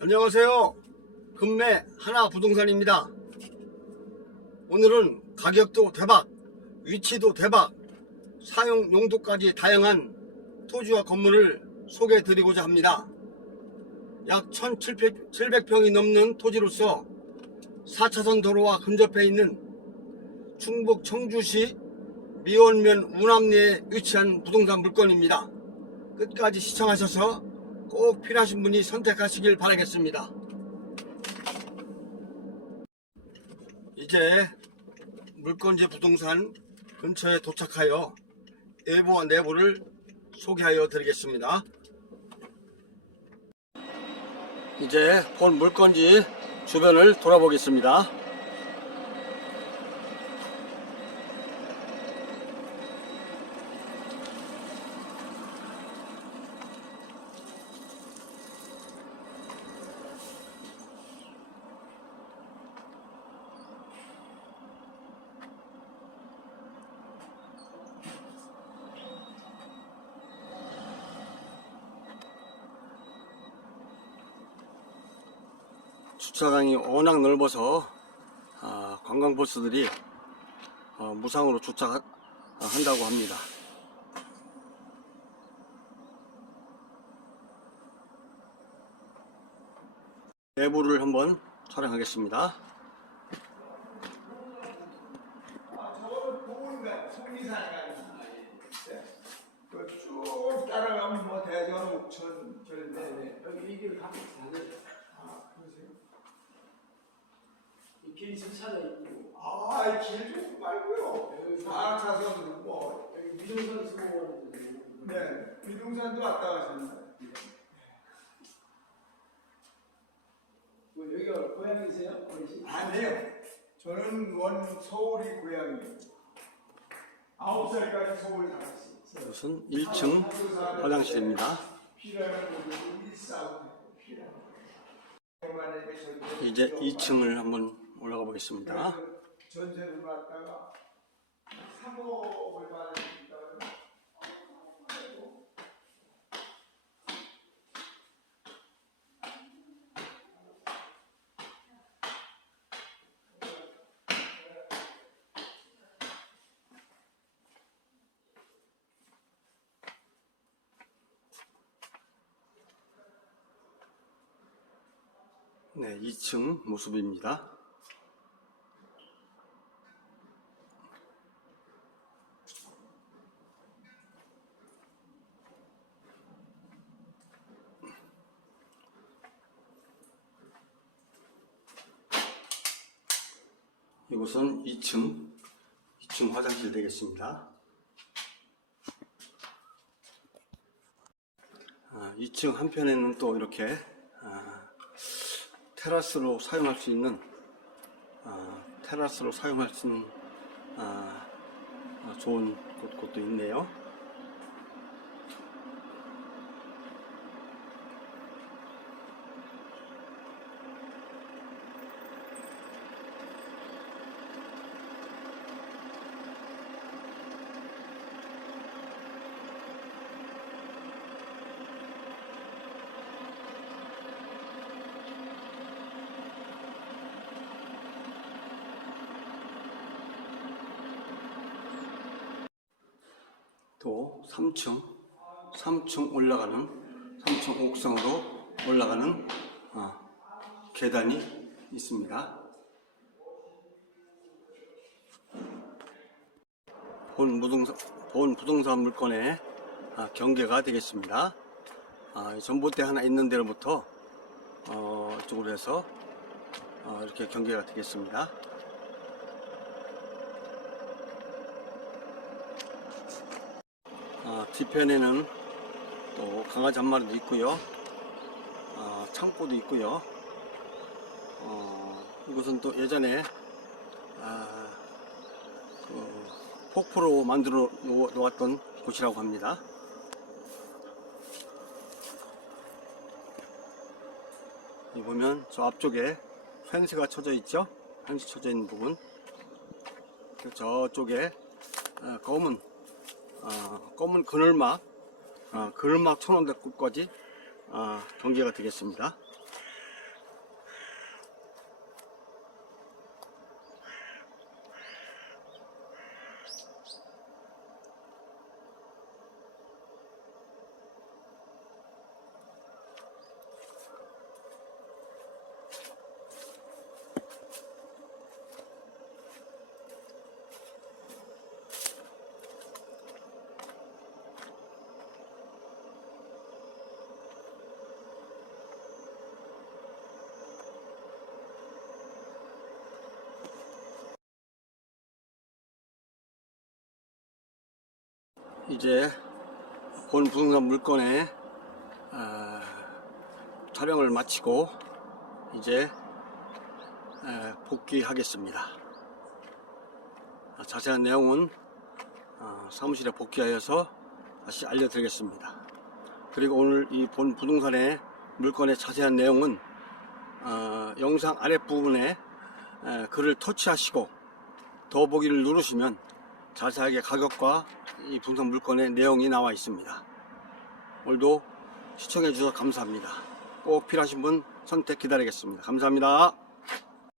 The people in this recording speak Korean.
안녕하세요. 금매 하나 부동산입니다. 오늘은 가격도 대박, 위치도 대박, 사용 용도까지 다양한 토지와 건물을 소개해 드리고자 합니다. 약 1700평이 넘는 토지로서 4차선 도로와 근접해 있는 충북 청주시 미원면 우남리에 위치한 부동산 물건입니다. 끝까지 시청하셔서 꼭 필요하신 분이 선택하시길 바라겠습니다. 이제 물건지 부동산 근처에 도착하여 외부와 내부를 소개하여 드리겠습니다. 이제 본 물건지 주변을 돌아보겠습니다. 주차장이 워낙 넓어서 아, 관광버스들이 어, 무상으로 주차한다고 합니다. 내부를 한번 촬영하겠습니다. 쭉 따라가면 뭐 대전, 옥천, 절대 여기 이 길을 갖고 사는 아 그러세요? 이 길이 있고 아 길 좀 말고요. 4차선 뭐 여기 미동선 수공원 네, 비동산도 왔다 가셨나요? 뭐 여기가 고향이세요? 어르신? 아니에요. 저는 원 서울이 고향이에요. 아홉 살까지 서울 살았어요. 이것은 1층 화장실입니다. 피라는 곳이 일사원 피라. 이제 2층을 한번 올라가 보겠습니다. 전세를 받다가 3억을 받으니까 네, 2층 모습입니다. 이곳은 2층, 2층 화장실 되겠습니다. 아, 2층 한편에는 또 이렇게 아, 테라스로 사용할 수 있는 아, 테라스로 사용할 수 있는 아, 아, 좋은 곳, 곳도 있네요. 또 3층, 3층 올라가는 3층 옥상으로 올라가는 아, 계단이 있습니다. 본 부동산, 본 부동산 물건의 아, 경계가 되겠습니다. 아, 이 전봇대 하나 있는 데로부터 어, 이쪽으로 해서 어, 이렇게 경계가 되겠습니다. 아, 뒤편에는 또 강아지 한 마리도 있고요. 아, 창고도 있고요. 어, 이것은 또 예전에 아, 그 폭포로 만들어 놓- 놓았던 곳이라고 합니다. 이 보면 저 앞쪽에 펜스가 쳐져 있죠? 펜스 쳐져 있는 부분. 그 저쪽에 아, 검은 어, 검은 그늘막, 어, 그늘막 천원대급까지 어, 경계가 되겠습니다. 이제 본 부동산 물건의 아, 촬영을 마치고 이제 에, 복귀하겠습니다. 아, 자세한 내용은 어, 사무실에 복귀하여서 다시 알려드리겠습니다. 그리고 오늘 이 본 부동산의 물건의 자세한 내용은 어, 영상 아랫부분에 에, 글을 터치하시고 더보기를 누르시면 자세하게 가격과 이 부동산 물건의 내용이 나와 있습니다. 오늘도 시청해 주셔서 감사합니다. 꼭 필요하신 분 선택 기다리겠습니다. 감사합니다.